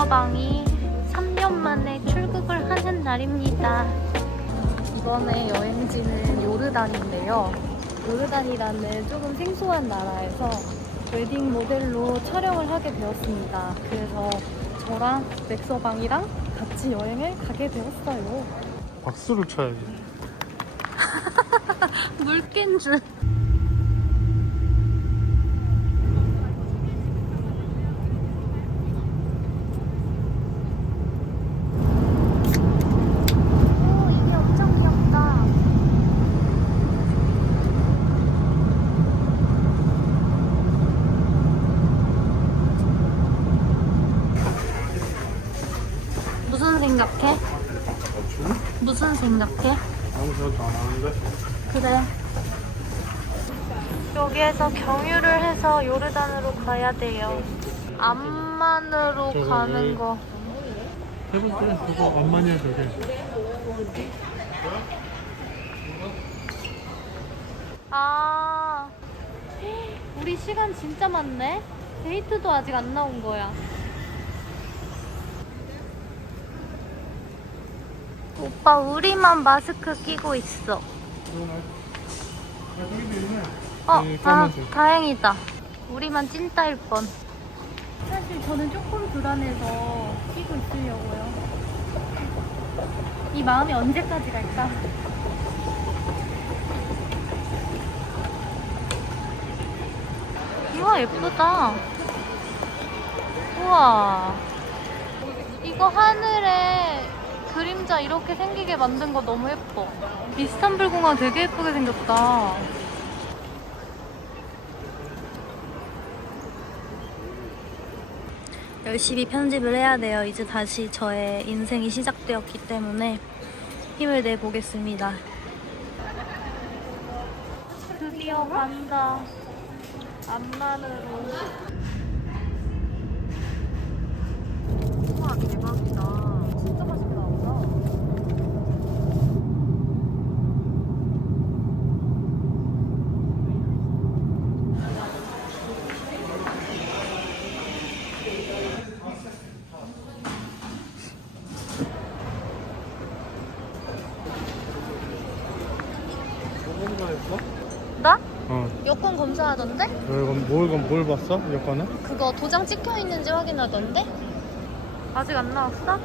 백서방이 3년 만에 출국을 하는 날입니다. 이번에 여행지는 요르단인데요. 요르단이라는 조금 생소한 나라에서 웨딩 모델로 촬영을 하게 되었습니다. 그래서 저랑 백서방이랑 같이 여행을 가게 되었어요. 박수를 쳐야지. 물 깬 줄. 오, 이게 엄청 귀엽다. 무슨 생각해? 무슨 생각해? 아무 생각도 안 하는데. 그래. 여기에서 경유를 해서 요르단으로 가야 돼요. 암만으로 저거 가는 왜? 거. 해볼게. 그거 암만이야 저게. 아, 우리 시간 진짜 많네. 데이트도 아직 안 나온 거야. 오빠, 우리만 마스크 끼고 있어. 다행이다. 우리만 찐따일 뻔. 사실 저는 조금 불안해서 끼고 있으려고요. 이 마음이 언제까지 갈까? 우와, 예쁘다. 우와. 이거 하늘에 그림자 이렇게 생기게 만든 거 너무 예뻐. 이스탄불 공항 되게 예쁘게 생겼다. 열심히 편집을 해야 돼요. 이제 다시 저의 인생이 시작되었기 때문에 힘을 내보겠습니다. 드디어 간다. 암만으로. 우와, 대박이다. 진짜 맛있게 나온다. 뭐가 했어? 나? 어. 여권 검사하던데? 뭘 봤어? 여권은? 그거 도장 찍혀 있는지 확인하던데? 아직 안 나왔어?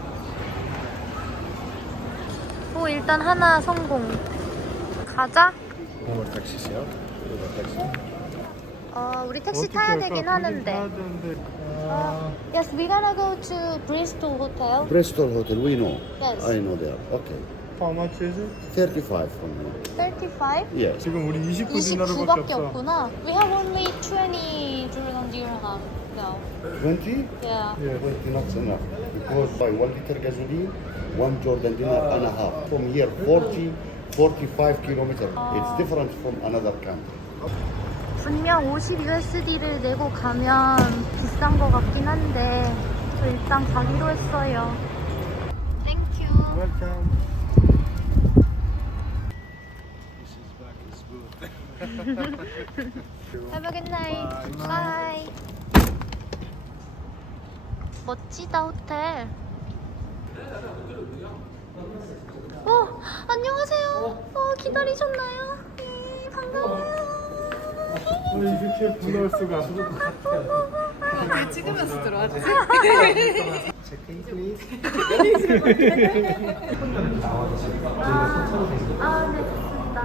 오, 일단 하나 성공. 가자. 우리 택시 타야 되긴 하는데. Yes, we gonna go to Bristol Hotel. Bristol Hotel, we know. Yes. I know there. Okay. How much is it? 35 from me. 35? Yes. 지금 우리 29 디나르밖에 29밖에 없어. 없구나. We have only 20 Jordan dirham now. 20? Yeah. 예. 20 not enough. Because by 1 liter gasoline, 1 Jordan dinar and a half. From here, 40, 45 kilometers. It's different from another country. 분명 50USD를 내고 가면 비싼 것 같긴 한데 저 일단 가기로 했어요. 땡큐. Welcome. Have a good night. Bye. 멋지다, 호텔. 안녕하세요. 기다리셨나요? 네, 반가워요. 이렇게 불러올 수가. 찍으면서 들어왔지. 네, 좋습니다.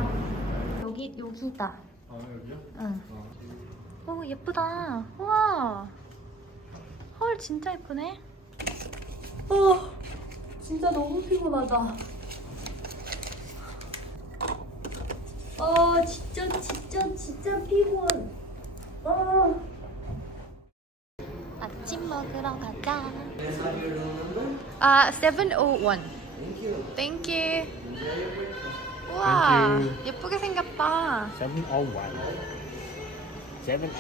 여기다. 아, 여기요? 응. 오, 예쁘다. 우와. 헐, 진짜 예쁘네. 진짜 너무 피곤하다. 진짜 피곤. 아침 먹으러 가자. 701. Thank you. 우와, Thank you. 예쁘게 생겼다. 701. 701.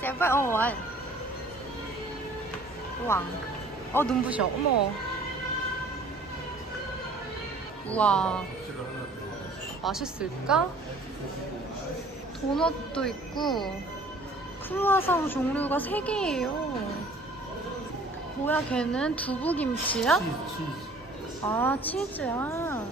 701. 우와. 눈부셔. 어머. 우와. 맛있을까? 도넛도 있고 크루아상 종류가 3개예요. 뭐야 걔는 두부김치야? 아 치즈야.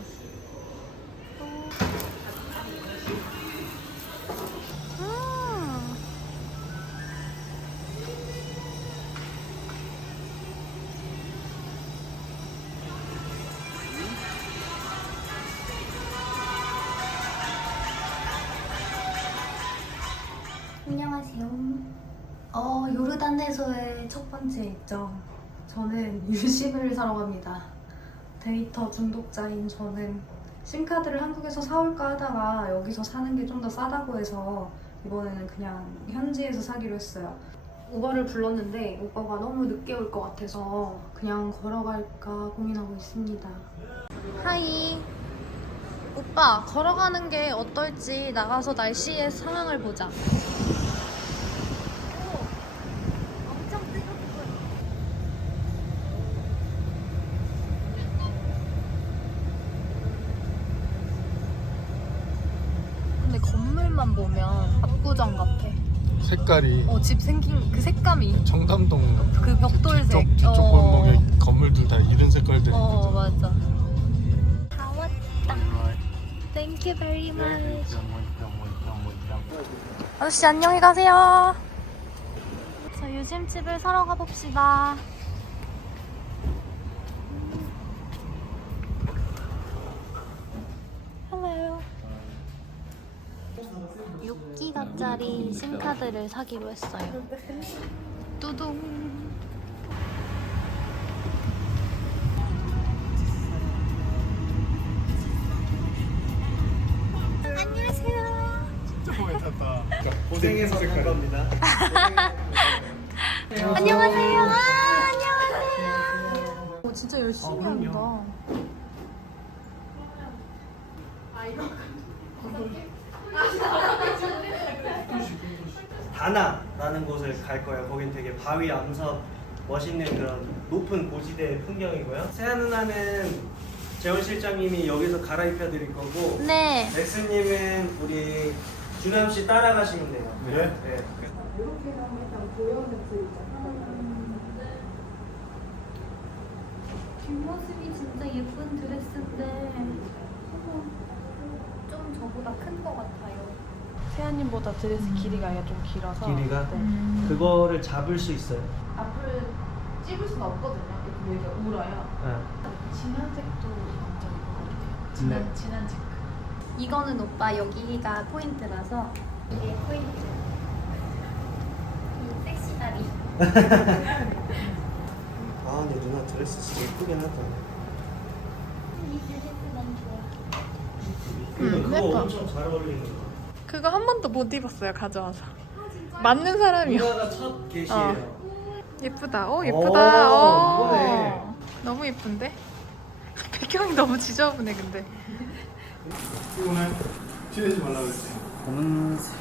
안녕하세요. 요르단에서의 첫 번째 일정. 저는 유심을 사러 갑니다. 데이터 중독자인 저는 심카드를 한국에서 사올까 하다가 여기서 사는 게 좀 더 싸다고 해서 이번에는 그냥 현지에서 사기로 했어요. 우버를 불렀는데 오빠가 너무 늦게 올 것 같아서 그냥 걸어갈까 고민하고 있습니다. 하이. 오빠 걸어가는 게 어떨지 나가서 날씨의 상황을 보자. 근데 건물만 보면 압구정 같아. 색깔이 집 생긴 그 색감이 청담동 그 벽돌색. 뒤쪽 골목에 건물들 다 이런 색깔들이 맞아. 다 왔다. Thank you very much. 아저씨 안녕히 가세요. 저 유심칩을 사러 가봅시다. Hello. 6기가짜리 심카드를 사기로 했어요. 뚜둥. 고생해서 산 겁니다. 안녕하세요. 안녕하세요. 진짜 열심히 한다. 다나라는 곳을 갈 거예요. 거긴 되게 바위 암석 멋있는 그런 높은 고지대 풍경이고요. 세아 누나는 재원 실장님이 여기서 갈아입혀 드릴 거고, 네. 렉스님은 우리 준함 씨 따라가시면 돼요. 네. 뒷모습이 진짜 예쁜 드레스인데 좀 저보다 큰 것 같아요. 세아님보다 드레스 길이가 좀 길어서 길이가 네. 그거를 잡을 수 있어요. 앞을 찝을 수는 없거든요. 이렇게 여기가 울어요. 네. 진한 색도 완전 예쁜 것 같아요. 네. 진한 색. 이거는 오빠 여기가 포인트라서 이게 포인트. 이 섹시 다리. 아, 근데 누나 드레스 진짜 예쁘긴 하다. 이 드레스 너무 좋아. 그거 예뻐. 엄청 잘 어울리는 거. 그거 한 번도 못 입었어요. 가져와서. 맞는 사람이요. 누나가 첫 게시예요. 예쁘다. 오, 예쁘다. 이거네. 너무 예쁜데? 배경이 너무 지저분해 근데. 오늘 튀내지 말라고 했지. 검은색.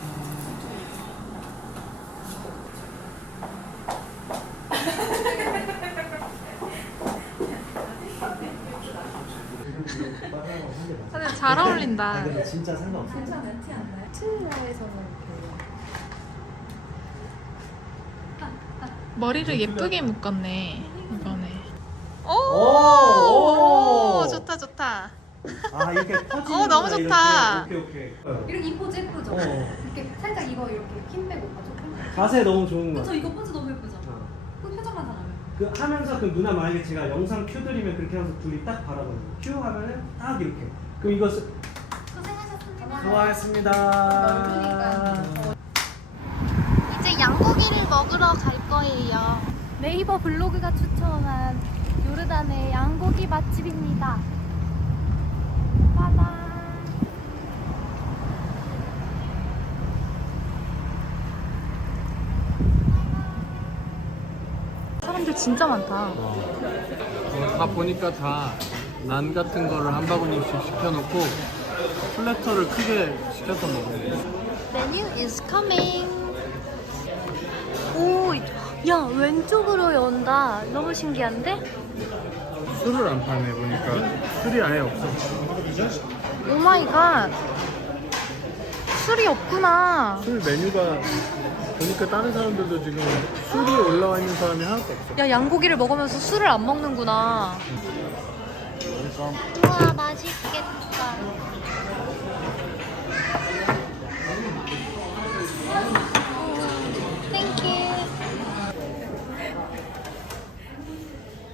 근데 잘 어울린다. 근데 진짜 상관없어. 머리를 예쁘게 묶었네. 이번에. 오! 좋다 좋다. 아, 이렇게 퍼지는 너무 좋다. 오케이. 이렇게 이 포즈 예쁘죠? 어. 이렇게 살짝 이거 이렇게 힘 빼고 가죠. 자세 너무 좋은 거. 그쵸, 이거 포즈 너무 예쁘죠? 어. 그 표정만 잘하면. 그 하면서 그 누나 만약에 제가 영상 큐 드리면 그렇게 하면서 둘이 딱 바라보는 거. 큐 하면은 딱 이렇게. 그럼 이거 고생하셨습니다. 수고하셨습니다. 이제 양고기를 먹으러 갈 거예요. 네이버 블로그가 추천한 요르단의 양고기 맛집입니다. 빠다. 사람들 진짜 많다. 다 보니까 다 난 같은 거를 한 바구니씩 시켜놓고 플래터를 크게 시켜서 먹어요. 메뉴 is coming. 오, 야 왼쪽으로 연다. 너무 신기한데? 술을 안 파네 보니까. 술이 아예 없어. 오 마이 갓. 술이 없구나. 술 메뉴가 보니까 다른 사람들도 지금 술이 올라와 있는 사람이 하나도 없어. 야, 양고기를 먹으면서 술을 안 먹는구나. 우와, 맛있겠다. 땡큐.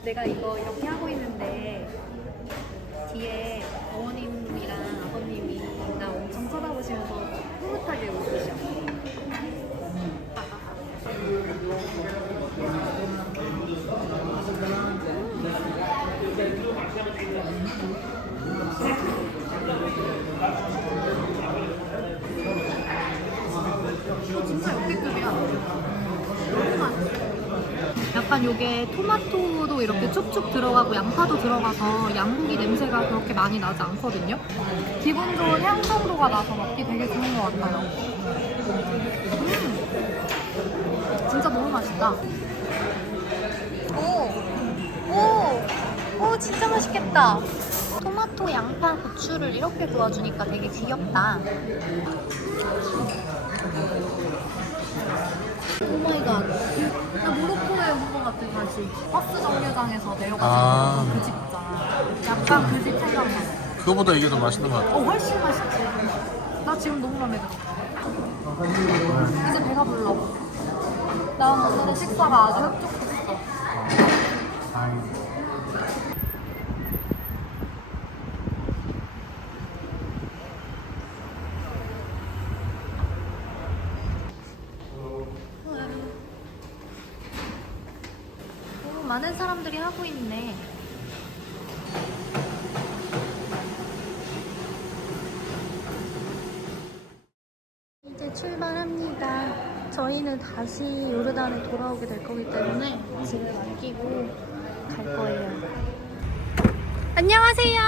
내가 이거 이렇게 하고 있는데 뒤에 어머님이랑 아버님이 나 엄청 쳐다보시면서 흐뭇하게 웃으셔. 진짜 역대급이야. 너무 맛있어. 약간 요게 토마토도 이렇게 쭉쭉 들어가고 양파도 들어가서 양고기 냄새가 그렇게 많이 나지 않거든요. 기분 좋은 향 정도가 나서 먹기 되게 좋은 것 같아요. 진짜 너무 맛있다. 오, 진짜 맛있겠다. 토마토, 양파, 고추를 이렇게 도와주니까 되게 귀엽다. 오마이갓. 나 모로코에 온 것 같아, 다시. 버스 정류장에서 내려가서 그 집 있잖아. 약간 그 집 생각나. 그거보다 이게 더 맛있는 것 같아. 훨씬 맛있지. 나 지금 너무 마음에 들어. 이제 배가 불러. 나 오늘의 식사가 아주 흡족했어. 많은 사람들이 하고 있네. 이제 출발합니다. 저희는 다시 요르단에 돌아오게 될 거기 때문에 집에 남기고 갈 거예요. 안녕하세요.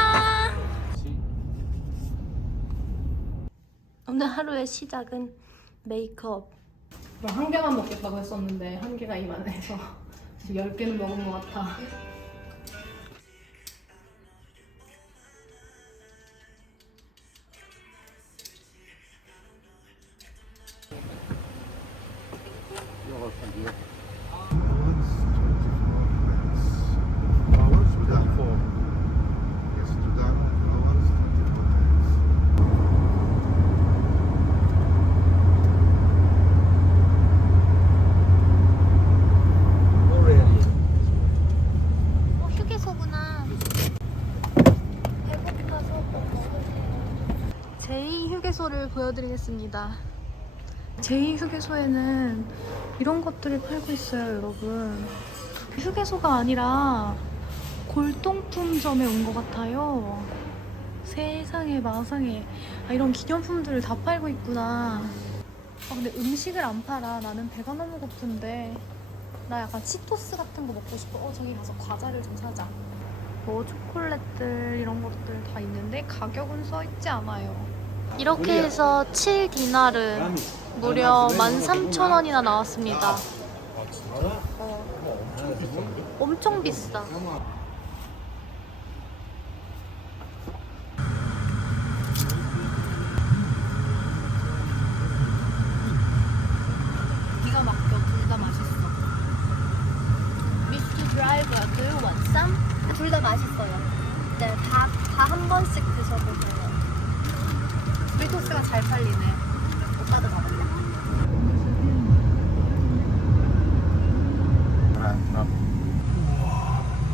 오늘 하루의 시작은 메이크업. 한 개만 먹겠다고 했었는데 한 개가 이만해서 10개는 먹은 것 같아. 휴게소구나. 배고파서 제2 휴게소를 보여드리겠습니다. 제2 휴게소에는 이런 것들을 팔고 있어요, 여러분. 휴게소가 아니라 골동품점에 온 것 같아요. 세상에 마상에. 이런 기념품들을 다 팔고 있구나. 근데 음식을 안 팔아. 나는 배가 너무 고픈데. 나 약간 치토스 같은 거 먹고 싶어. 저기 가서 과자를 좀 사자. 뭐 초콜릿들 이런 것들 다 있는데 가격은 써있지 않아요. 이렇게 해서 7디나르 무려 13,000원이나 나왔습니다. 엄청 비싸. 기가 막혀. 둘 다 맛있어. 미스키 드라이브 그 원쌈? 둘 다 맛있어요. 네, 다 한 번씩 드셔보세요. 브리토스가 잘 팔리네. 오빠도 먹을래?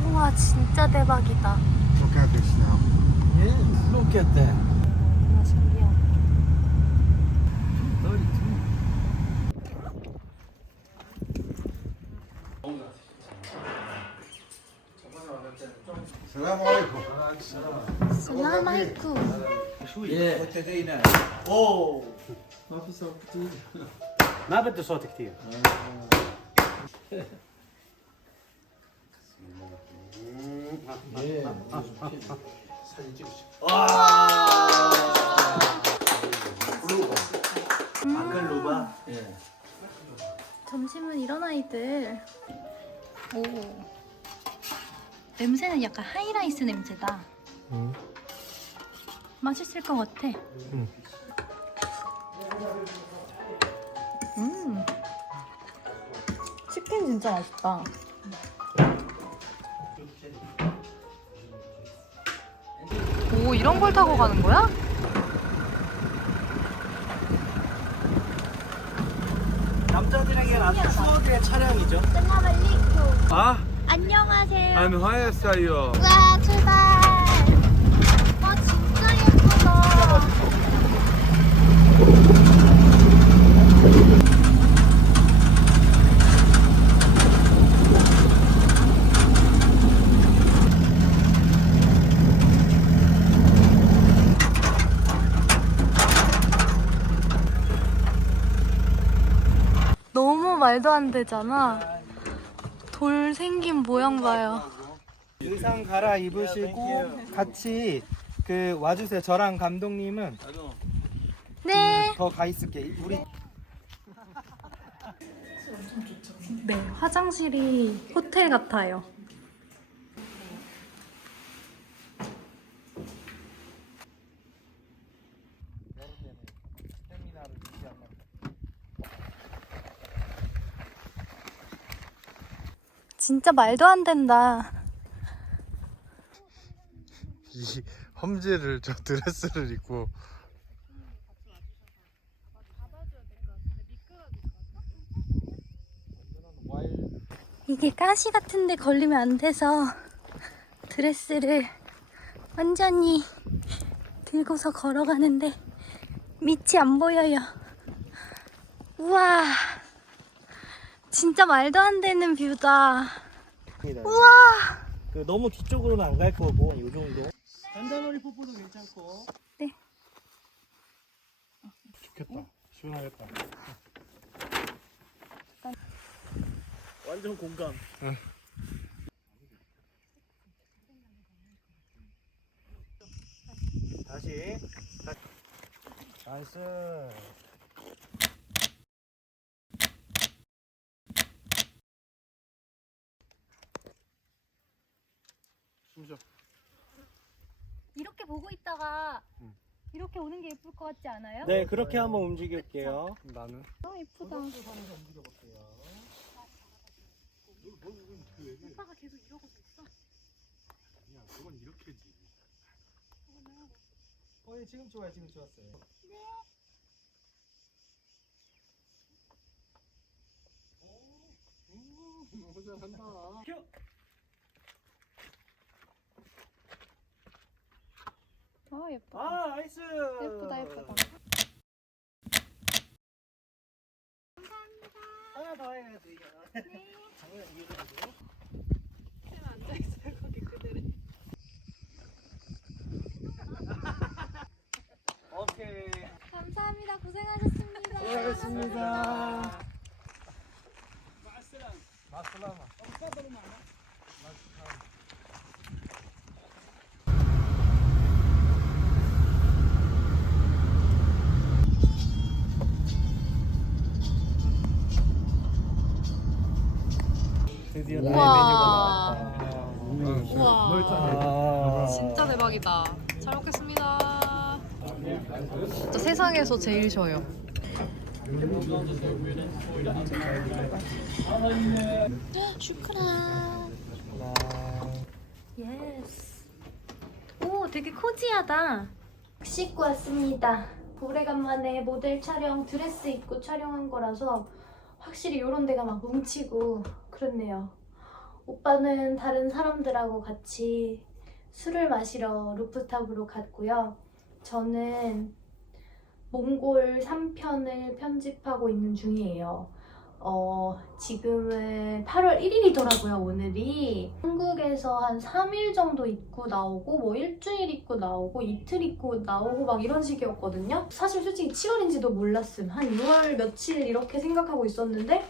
우와, 진짜 대박이다. Look at this now. Yeah, look at that. 와, 신기하다. Assalamu alaikum. 살람 알이쿰. 오. ما في صوت كتير. ما بده صوت كثير. 아클루바. 점심은 이런 아이들. 오. 냄새는 약간 하이라이스 냄새다. 맛있을 것 같아. 햄 진짜 맛있다. 오, 이런 걸 타고 가는 거야? 남자들에게는 아주 추억의 차량이죠. 아, 안녕하세요. 안 화했어요. 와, 출발. 와, 진짜 예쁘다. 너무 말도 안 되잖아. 돌 생긴 모양 봐요. 의상 갈아입으시고 같이 그 와주세요. 저랑 감독님은 네. 더 가 있을게. 우리 네, 화장실이 호텔 같아요. 진짜 말도 안 된다. 이 험지를 저 드레스를 입고 이게 가시 같은데 걸리면 안 돼서 드레스를 완전히 들고서 걸어가는데 밑이 안 보여요. 우와, 진짜 말도 안 되는 뷰다. 우와. 그 너무 뒤쪽으로는 안 갈 거고 이 정도. 단단머리 뽀뽀도 괜찮고. 네. 좋겠다. 시원하겠다. 완전 공감. 다시. 나이스. 숨쉬어. 이렇게 보고 있다가 이렇게 오는 게 예쁠 것 같지 않아요? 네, 그렇게 한번 움직일게요. 나는 너무 예쁘다. 오빠가 계속 이러고 있어. 야, 그건 이렇게지. 예, 지금 좋아요. 지금 좋았어요. 너무 잘한다. 예쁘다. 아, 나이스. 예쁘다, 예쁘다. 하나 더 해야지. 네. 장난 이해도 오케이. 감사합니다. 고생하셨습니다. 수고하셨습니다. 드디어 나의 우와. 메뉴가 나왔다. 우와. 진짜 대박이다. 잘 먹겠습니다. 진짜 세상에서 제일 쉬워요. 슈크라. 예스. 오, 되게 코지하다. 씻고 왔습니다. 오래간만에 모델 촬영 드레스 입고 촬영한 거라서 확실히 이런 데가 막 뭉치고 그렇네요. 오빠는 다른 사람들하고 같이 술을 마시러 루프탑으로 갔고요. 저는 몽골 3편을 편집하고 있는 중이에요. 지금은 8월 1일이더라고요, 오늘이. 한국에서 한 3일 정도 입고 나오고, 뭐 일주일 입고 나오고, 이틀 입고 나오고 막 이런 식이었거든요. 사실 솔직히 7월인지도 몰랐음. 한 6월 며칠 이렇게 생각하고 있었는데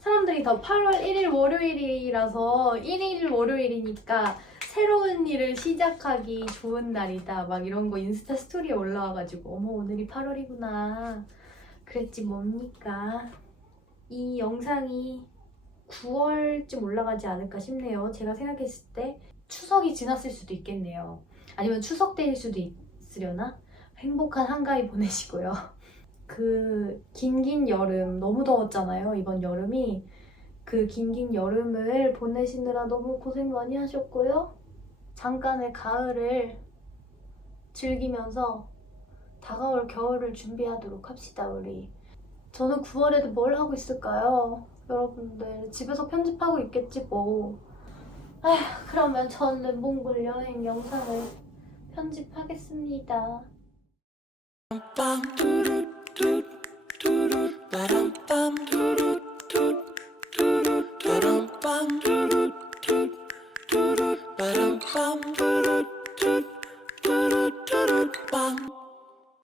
사람들이 다 8월 1일 월요일이라서 1일 월요일이니까 새로운 일을 시작하기 좋은 날이다 막 이런 거 인스타 스토리에 올라와가지고 어머 오늘이 8월이구나 그랬지 뭡니까. 이 영상이 9월쯤 올라가지 않을까 싶네요. 제가 생각했을 때 추석이 지났을 수도 있겠네요. 아니면 추석 때일 수도 있으려나? 행복한 한가위 보내시고요. 그 긴 여름 너무 더웠잖아요. 이번 여름이 그 긴긴 여름을 보내시느라 너무 고생 많이 하셨고요. 잠깐의 가을을 즐기면서 다가올 겨울을 준비하도록 합시다, 우리. 저는 9월에도 뭘 하고 있을까요? 여러분들 집에서 편집하고 있겠지 뭐. 아휴, 그러면 저는 몽골 여행 영상을 편집하겠습니다. Bum, bum,